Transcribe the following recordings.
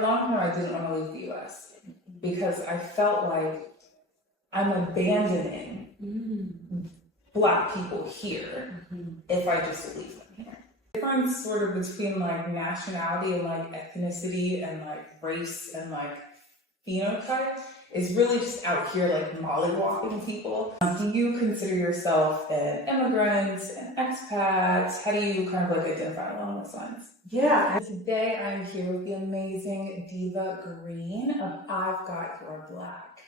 a long time, I didn't want to leave the US because I felt like I'm abandoning Black people here if I just leave them here. The difference sort of between like nationality and like ethnicity and like race and like phenotype is really just out here like mollywalking people. Do you consider yourself an immigrant, an expat? How do you kind of like identify along those lines? Yeah. Today I'm here with the amazing Diva Green of I've Got Your Black.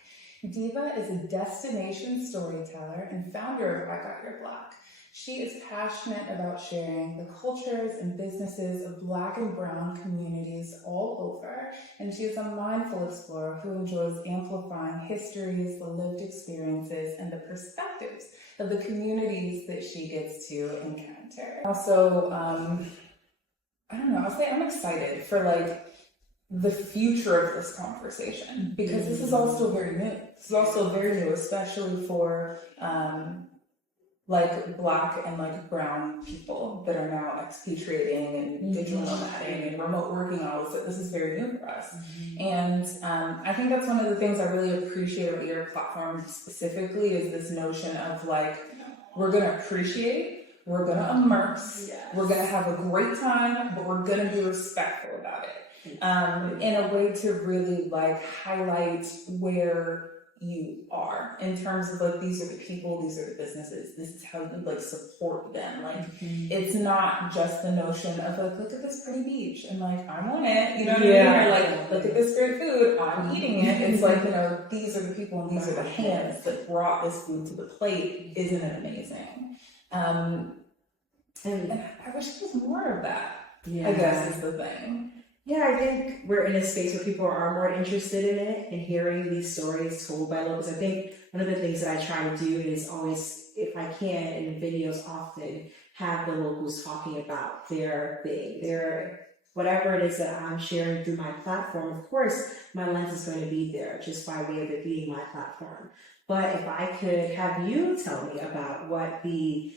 Diva is a destination storyteller and founder of I Got Your Black. She is passionate about sharing the cultures and businesses of Black and Brown communities all over, and she is a mindful explorer who enjoys amplifying histories, the lived experiences, and the perspectives of the communities that she gets to encounter. Also, I don't know, I'll say I'm excited for like the future of this conversation because this is also very new. This is also very new, especially for like Black and like Brown people that are now expatriating and digital nomading and remote working and all this. This is very new for us. And I think that's one of the things I really appreciate about your platform specifically is this notion of like, we're going to appreciate, we're going to immerse, we're going to have a great time, but we're going to be respectful about it. In a way to really like highlight where you are in terms of like, these are the people, these are the businesses, this is how you like support them. Like, it's not just the notion of like, look at this pretty beach and like, I'm on it, you know what I mean? Or like, look at this great food, I'm eating it. It's like, you know, these are the people and these are the hands that brought this food to the plate. Isn't it amazing? And I wish there was more of that, I guess is the thing. Yeah, I think we're in a space where people are more interested in it and hearing these stories told by locals. I think one of the things that I try to do is always, if I can, in videos often, have the locals talking about their thing, their whatever it is that I'm sharing through my platform. Of course, my lens is going to be there just by way of it being my platform. But if I could have you tell me about what the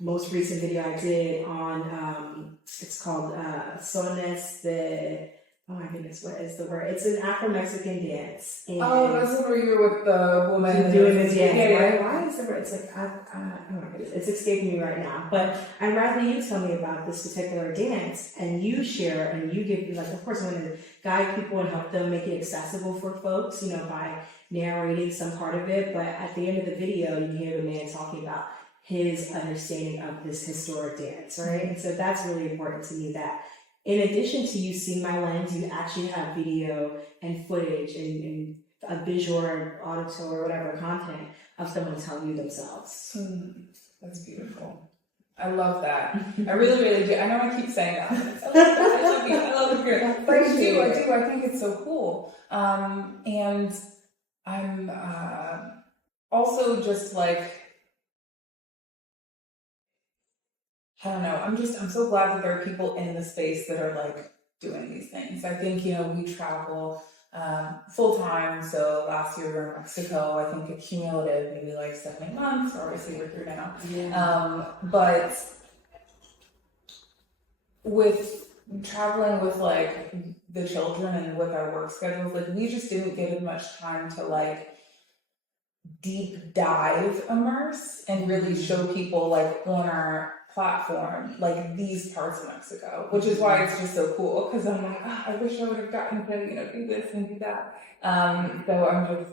most recent video I did on, it's called Sones de, oh my goodness, what is the word? It's an Afro-Mexican dance. And that's where you're with the woman doing the dance. Why is the word? It's like, oh my goodness, it's escaping me right now. But I'd rather you tell me about this particular dance and you share and you give, like, of course, I'm going to guide people and help them make it accessible for folks, you know, by narrating some part of it. But at the end of the video, you hear the man talking about his understanding of this historic dance, right? And so that's really important to me that in addition to you seeing my lens, you actually have video and footage and a visual or auditory or whatever content of someone telling you themselves. That's beautiful. I love that. I really, really do. I know I keep saying that. I love you. I love it. But I do. I think it's so cool. And I'm also just like, I don't know. I'm so glad that there are people in the space that are like doing these things. I think, you know, we travel full time. So last year we were in Mexico, I think a cumulative, maybe like 7 months, obviously we're here now. But with traveling with like the children and with our work schedules, like we just didn't get as much time to like deep dive immerse and really show people like on our platform like these parts of Mexico, which is why it's just so cool because I'm like, I wish I would have gotten to, you know, do this and do that. So I'm just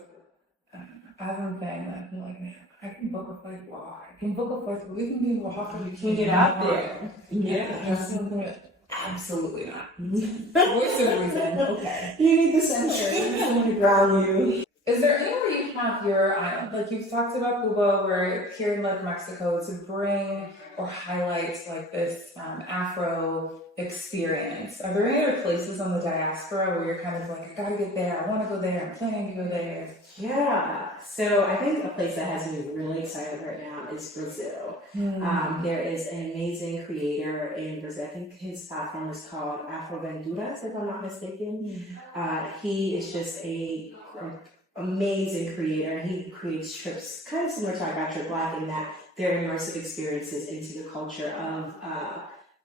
as I'm saying that, I'm like, man, I can book a flight. Wow, I can book a flight. We can be in Oaxaca. We can get out there. That's something that absolutely not. Voice of reason. Okay. You need the center. You need someone to ground you. Is there anywhere you have your island? Like you've talked about Cuba, where here in like Mexico to bring or highlight like this Afro experience. Are there any other places on the diaspora where you're kind of like, I gotta get there, I want to go there, I'm planning to go there? Yeah, so I think a place that has me really excited right now is Brazil. There is an amazing creator in Brazil. I think his platform is called Afro-Venturas, if I'm not mistaken. He is just a amazing creator. He creates trips kind of similar to I Got Your Black in that they're immersive experiences into the culture of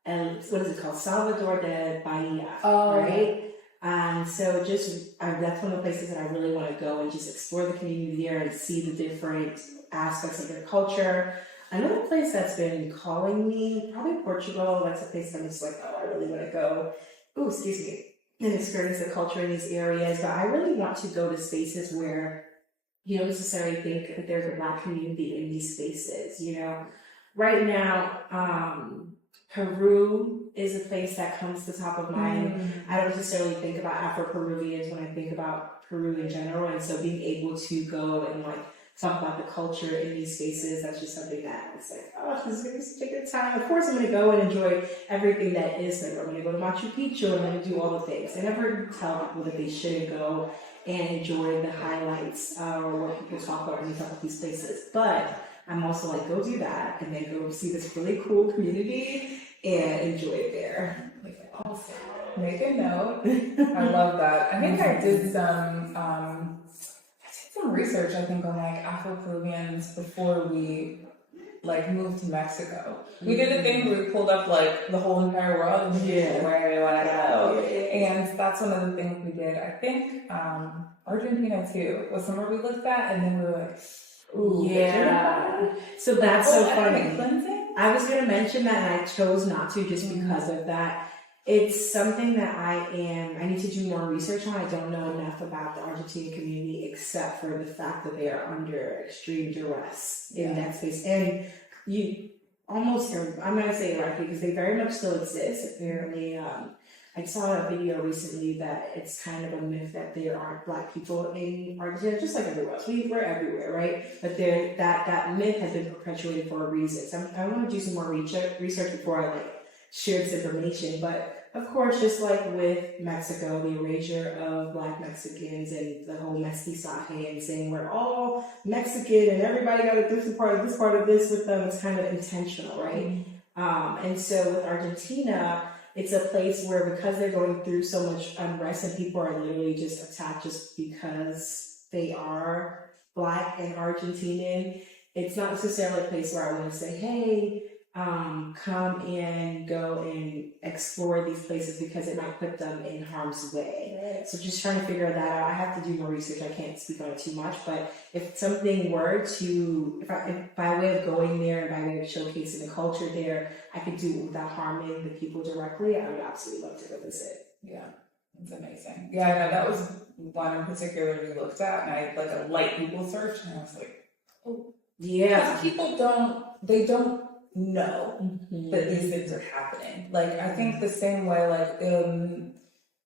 and what is it called? Salvador de Bahia, right? And so that's one of the places that I really want to go and just explore the community there and see the different aspects of their culture. Another place that's been calling me, probably Portugal. That's a place I'm just like, oh, I really want to go. Oh, excuse me. And experience the culture in these areas. But I really want to go to spaces where you don't necessarily think that there's a Black community in these spaces. Right now, Peru is a place that comes to the top of mind. I don't necessarily think about Afro-Peruvians when I think about Peru in general. And so being able to go and talk about the culture in these spaces, that's just something that it's like, oh, this is going to be such a good time. Of course, I'm going to go and enjoy everything that is there. I'm going to go to Machu Picchu and I'm going to do all the things. I never tell people that they shouldn't go and enjoy the highlights or what people talk about when they talk about these places. But I'm also like, go do that and then go see this really cool community and enjoy it there. Awesome. Make a note. I love that. I think I did some research, I think, on Afro-Peruvians before we moved to Mexico. We did a thing where we pulled up the whole entire world and where we want to go. And that's one of the things we did. I think Argentina too was somewhere we looked at, and then we were like, ooh, yeah. So that's so funny. Cleansing? I was going to mention that, and I chose not to just because of that. It's something that I need to do more research on. I don't know enough about the Argentine community except for the fact that they are under extreme duress in that space. And you almost, I'm going to say it right because they very much still exist. Apparently, I saw a video recently that it's kind of a myth that there aren't Black people in Argentina, just like everywhere else. We're everywhere, right? But that myth has been perpetuated for a reason. So I want to do some more research before I share this information. But of course, just like with Mexico, the erasure of Black Mexicans and the whole mestizaje and saying we're all Mexican and everybody got a different part of this with them, it's kind of intentional, right? And so with Argentina, it's a place where because they're going through so much unrest and people are literally just attacked just because they are Black and Argentinian, it's not necessarily a place where I want to say, hey, come and go and explore these places because it might put them in harm's way. Right. So just trying to figure that out. I have to do more research. I can't speak on it too much, but if something were to, if by way of going there, by way of showcasing the culture there, I could do it without harming the people directly, I would absolutely love to go visit. Yeah, it's amazing. Yeah, I know that was one in particular we looked at, and I had a light Google search, and I was like, oh, yeah. People don't know that these things are happening. I think the same way,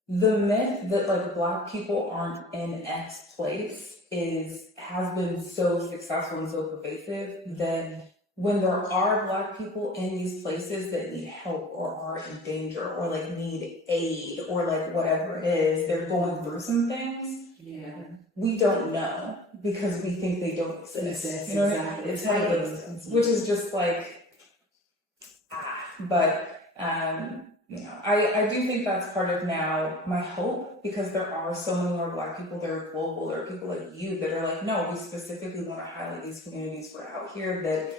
the myth that Black people aren't in X place has been so successful and so pervasive that when there are Black people in these places that need help or are in danger or need aid or whatever it is, they're going through some things. Yeah. We don't know because we think they don't exist. You know what I mean? It's how it is, which is just but I do think that's part of now my hope, because there are so many more Black people that are global. There are people like you that are no, we specifically want to highlight these communities we're out here that,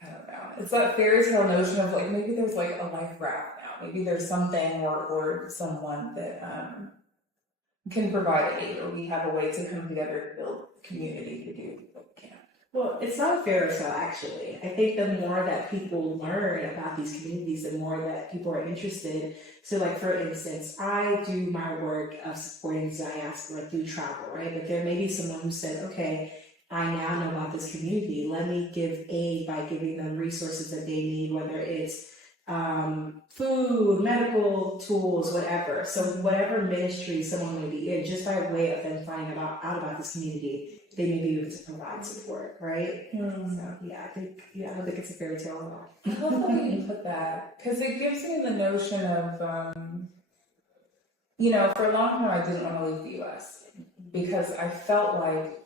I don't know. It's that fairy tale notion of maybe there's a life raft now. Maybe there's something or someone that can provide aid, or we have a way to come together to build community to do what we can. Well, it's not a fairy tale, actually. I think the more that people learn about these communities, the more that people are interested. So, for instance, I do my work of supporting diaspora through travel, right? But there may be someone who said, okay, I now know about this community. Let me give aid by giving them resources that they need, whether it's food, medical tools, whatever. So whatever ministry someone may be in, just by way of them finding out about this community, they may be able to provide support, right? So yeah, I don't think it's a fairy tale at all. I love the way you put that, because it gives me the notion of, for a long time I didn't want to leave the U.S. because I felt like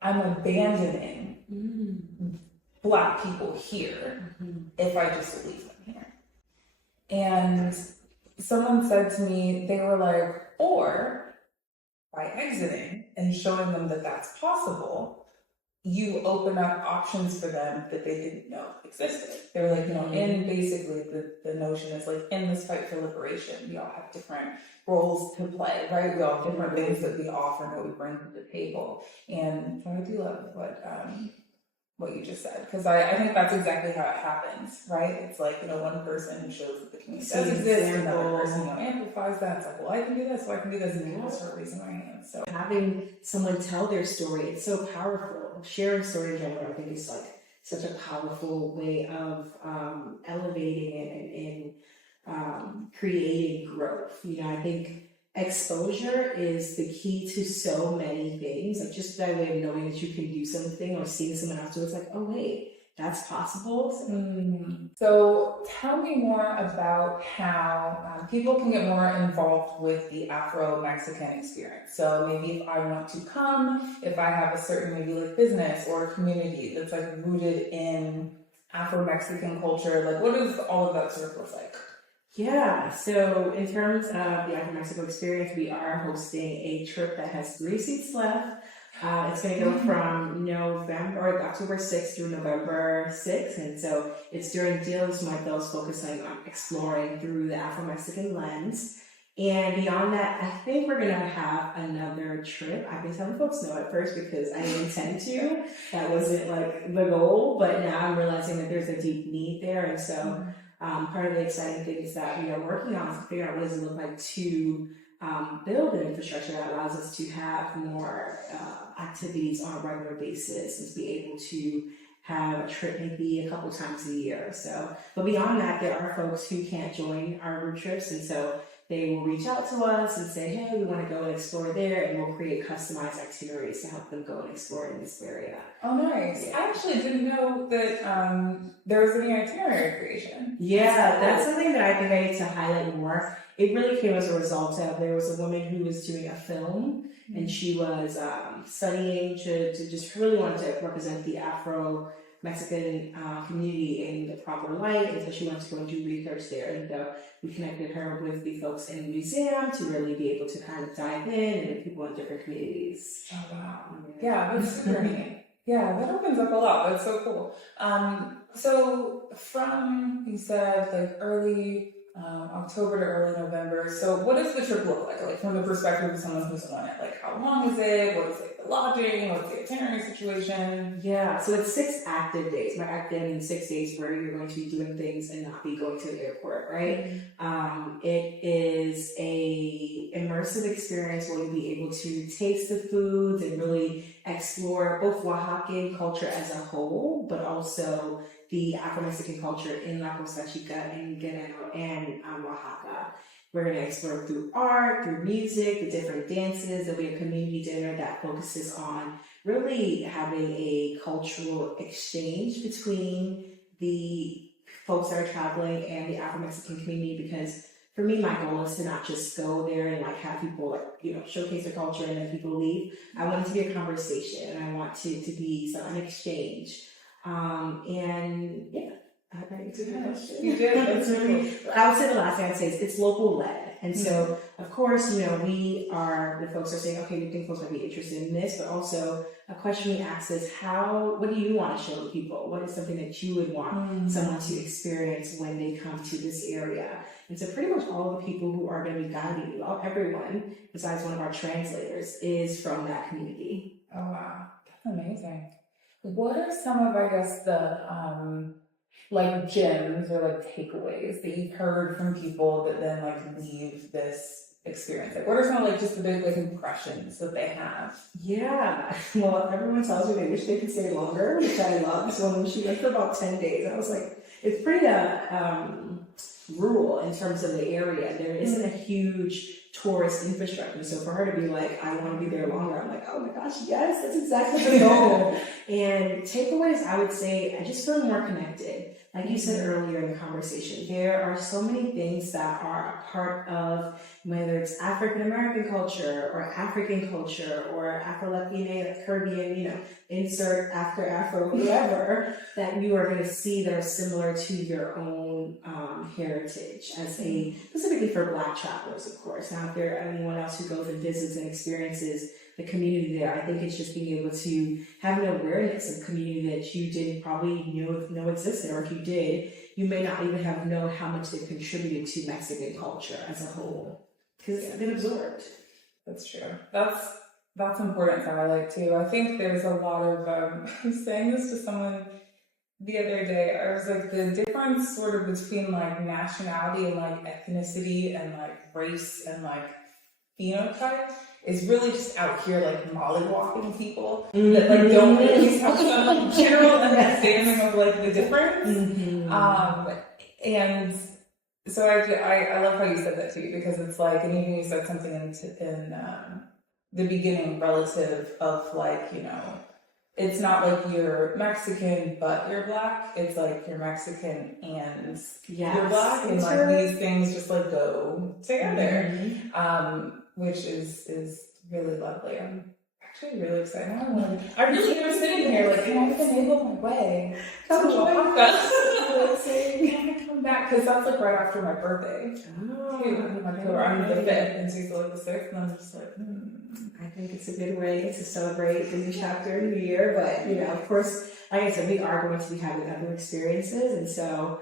I'm abandoning Black people here if I just leave them here. And someone said to me, they were or by exiting and showing them that that's possible, you open up options for them that they didn't know existed. They were like, in basically the notion is like, in this fight for liberation, we all have different roles to play, right? We all have different things that we offer and what we bring to the table. And so I do love what you just said, because I think that's exactly how it happens, right? It's like, one person shows that the community does exist, and another person, amplifies that. It's like, well, I can do this, well, I can do this, and people start raising their hands. So having someone tell their story, it's so powerful. Sharing story in general, I think, is like such a powerful way of elevating and creating growth. I think exposure is the key to so many things. Like, just by way of knowing that you can do something or seeing someone else do it, it's like, oh wait, that's possible. So tell me more about how people can get more involved with the Afro-Mexican experience. So maybe if I want to come, if I have a certain maybe like business or a community that's like rooted in Afro-Mexican culture, like what does all of that sort of look like? Yeah, so in terms of the Afro-Mexico experience, we are hosting a trip that has 3 seats left. It's going to go from October 6th through November 6th. And so it's during deals my bills focusing on exploring through the Afro-Mexican lens. And beyond that, I think we're going to have another trip. I've been telling folks no at first because I didn't intend to. That wasn't like the goal, but now I'm realizing that there's a deep need there. And so part of the exciting thing is that we are working on to figure out what does it look like to build an infrastructure that allows us to have more activities on a regular basis and to be able to have a trip maybe a couple times a year. So, but beyond that, there are folks who can't join our road trips, and so they will reach out to us and say, hey, we want to go and explore there, and we'll create customized itineraries to help them go and explore in this area. Oh, nice. Yeah. I actually didn't know that there was any itinerary creation. Yeah, that's something that I think I need to highlight more. It really came as a result of, there was a woman who was doing a film, and she was studying to just really want to represent the Afro-Mexican community in the proper light, and so she wanted to go and do research there. And we connected her with the folks in the museum to really be able to kind of dive in and people in different communities. Oh, wow. Yeah, that's super neat. Yeah, that opens up a lot. That's so cool. So from, you said, like early October to early November. So what does the trip look like? Like from the perspective of someone who's on it, like how long is it? What is like the lodging? What's the itinerary situation? Yeah, so it's 6 active days. By active, in 6 days where you're going to be doing things and not be going to the airport, right? It is a immersive experience where you'll be able to taste the foods and really explore both Oaxacan culture as a whole, but also the Afro-Mexican culture in La Costa Chica and Guerrero and Oaxaca. We're going to explore through art, through music, the different dances. There'll be a community dinner that focuses on really having a cultural exchange between the folks that are traveling and the Afro-Mexican community, because for me, my goal is to not just go there and like have people showcase their culture and then people leave. I want it to be a conversation, and I want to be an exchange. And yeah, I answered your question. You did. That's really cool. I would say the last thing I'd say is it's local led. And so, of course, the folks are saying, okay, we think folks might be interested in this, but also a question we ask is what do you want to show people? What is something that you would want someone to experience when they come to this area? And so pretty much all the people who are going to be guiding you, everyone, besides one of our translators, is from that community. Oh, wow. That's amazing. What are some of, I guess, the like gems or like takeaways that you've heard from people that then like leave this experience? Like, what are some like just the big like impressions that they have? Yeah, well, everyone tells me they wish they could stay longer, which I love. This woman, she went for about 10 days. I was like, it's pretty rural in terms of the area. There isn't a huge tourist infrastructure. So for her to be like, I want to be there longer, I'm like, oh my gosh, yes, that's exactly the goal. And takeaways, I would say, I just feel more connected. Like you said earlier in the conversation, there are so many things that are a part of, whether it's African American culture or African culture or Afro-Latina, Caribbean, insert Afro, whatever, that you are going to see that are similar to your own heritage, specifically for Black travelers, of course. Now, if there anyone else who goes and visits and experiences the community there. I think it's just being able to have an awareness of community that you didn't probably know existed, or if you did, you may not even have known how much they contributed to Mexican culture as a whole, because it's been absorbed. That's true. That's important to highlight too. I think there's a lot of, I was saying this to someone the other day. I was like, the difference sort of between like nationality and like ethnicity and like race and like phenotype is really just out here like mollywalking people that like don't really have some general understanding of like the difference. And so I love how you said that too, because it's like, and even you said something in the beginning relative of like, you know, it's not like you're Mexican but you're Black. It's like you're Mexican and you're Black, and like these things just like go together, which is really lovely. I'm actually really excited. I really was sitting here like, can I finagle my way to Oaxaca? Can I come back? Because that's like right after my birthday. I'm the 5th and she's like the 6th, and I'm just like, I think it's a good way to celebrate the new chapter in the year. But, you know, of course, like I said, we are going to be having other experiences. And so,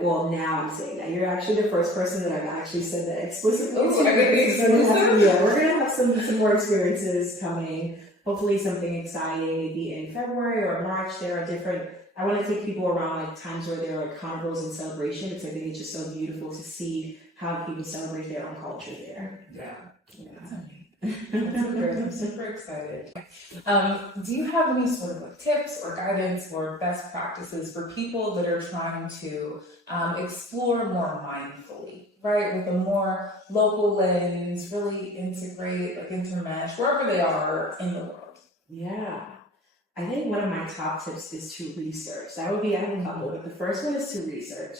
well, now I'm saying that. You're actually the first person that I've actually said that explicitly. Oh, I get the exclusive? Yeah, we're going to have some more experiences coming. Hopefully something exciting, maybe in February or March. There are different, I want to take people around like times where there are carnivals and celebrations, because I think it's just so beautiful to see how people celebrate their own culture there. Yeah. I'm super excited. Do you have any sort of like tips or guidance or best practices for people that are trying to explore more mindfully, right? With a more local lens, really integrate, like intermesh, wherever they are in the world? Yeah. I think one of my top tips is to research. That would be, I have a couple, but the first one is to research.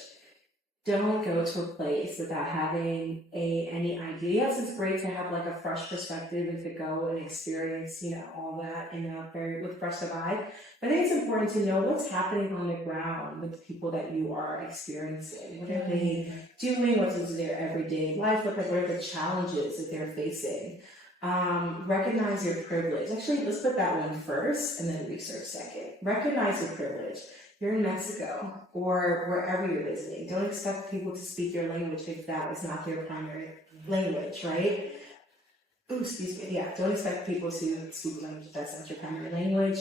Don't go to a place without having any idea. Yes, it's great to have like a fresh perspective and to go and experience, you know, all that in a with fresh eye. But I think it's important to know what's happening on the ground with the people that you are experiencing. What are they doing? What is their everyday life look like? What are the challenges that they're facing? Recognize your privilege. Actually, let's put that one first and then research second. Recognize your privilege. You're in Mexico or wherever you're visiting. Don't expect people to speak your language if that is not their primary language, right? Ooh, excuse me. Yeah, don't expect people to speak language if that's not your primary language.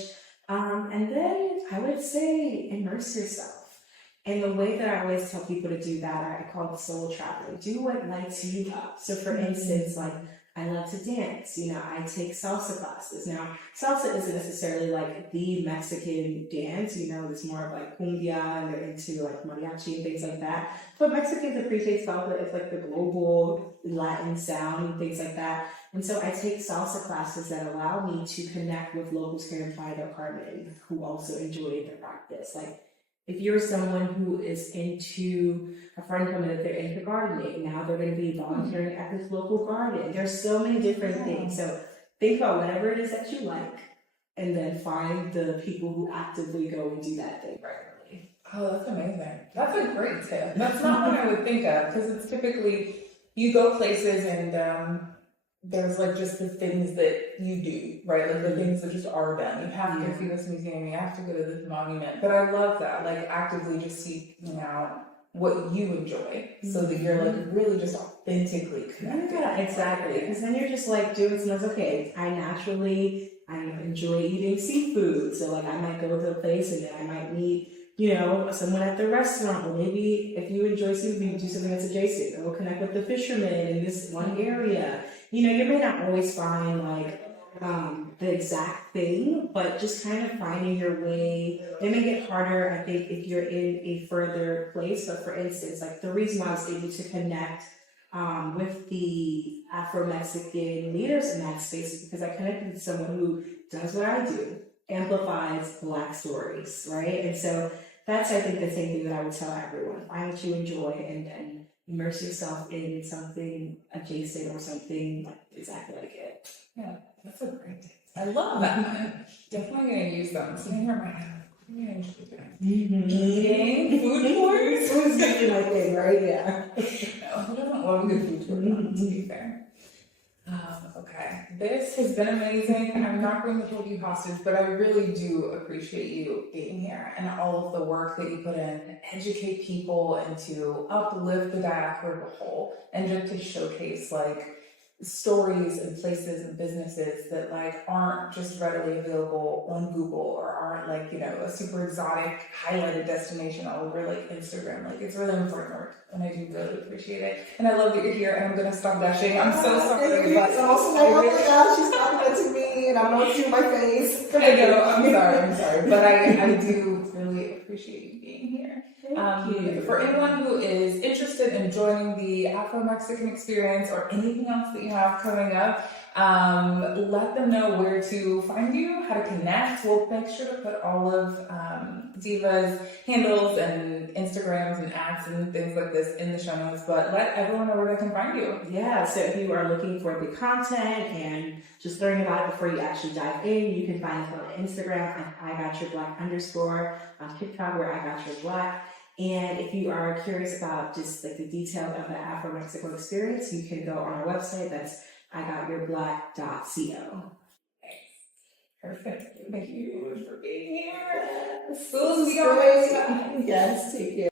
And then I would say immerse yourself. And the way that I always tell people to do that, I call it soul traveling. Do what lights you up. So for instance, like, I love to dance. You know, I take salsa classes. Now, salsa isn't necessarily like the Mexican dance. You know, it's more of like cumbia, and they're into like mariachi and things like that. But Mexicans appreciate salsa. It's like the global Latin sound and things like that. And so I take salsa classes that allow me to connect with locals here in Playa del Carmen who also enjoy the practice. Like, if you're someone who is into, a friend told me that they're into gardening, now they're going to be volunteering at this local garden. There's so many different things. So think about whatever it is that you like, and then find the people who actively go and do that thing regularly. Oh, that's amazing. That's a great tip. That's not what I would think of, because it's typically, you go places and there's like just the things that you do, right? Like the things that just are done. You have to go see this museum, you have to go to this monument. But I love that, like actively just seeking out what you enjoy, so that you're like really just authentically connected. Yeah, exactly. Because then you're just like doing something. Okay, I enjoy eating seafood, so like I might go to a place and then I might meet, you know, someone at the restaurant, or maybe if you enjoy seafood, you do something that's adjacent, or connect with the fishermen in this one area. You know, you may not always find like the exact thing, but just kind of finding your way. It may get harder, I think, if you're in a further place. But for instance, like the reason why I was able to connect with the Afro-Mexican leaders in that space is because I connected with someone who does what I do, amplifies Black stories, right? And so that's, I think, the same thing that I would tell everyone. Find what you enjoy and immerse yourself in something adjacent or something like exactly like it. Yeah, that's a great tip. I love that. Definitely going to use them. So here I'm going to eating, food tours. Food's going to be my thing, right? Yeah. No, who doesn't love a good food tour, to be fair. Okay, this has been amazing. I'm not going to hold you hostage, but I really do appreciate you being here and all of the work that you put in to educate people and to uplift the diaspora as a whole, and just to showcase like stories and places and businesses that like aren't just readily available on Google or aren't like, you know, a super exotic highlighted destination all over like Instagram. Like it's really important work and I do really appreciate it. And I love that you're here and I'm gonna stop gushing. I'm so sorry. But I'm also like, oh my gosh, she's talking to me and I'm not seeing my face. I know, I'm sorry. But I do really appreciate you being here. For anyone who is interested in joining the Afro-Mexican experience or anything else that you have coming up, let them know where to find you, how to connect. We'll make sure to put all of Diva's handles and Instagrams and ads and things like this in the show notes, but let everyone know where they can find you. Yeah, so if you are looking for the content and just learning about it before you actually dive in, you can find us on Instagram at @IGotYourBlack_, on TikTok where IGotYourBlack. And if you are curious about just like the detail of the Afro-Mexico experience, you can go on our website. That's igotYourBlack.co. Perfect. Thank you for being here. Yes, We'll see you all next time. Yes, take care.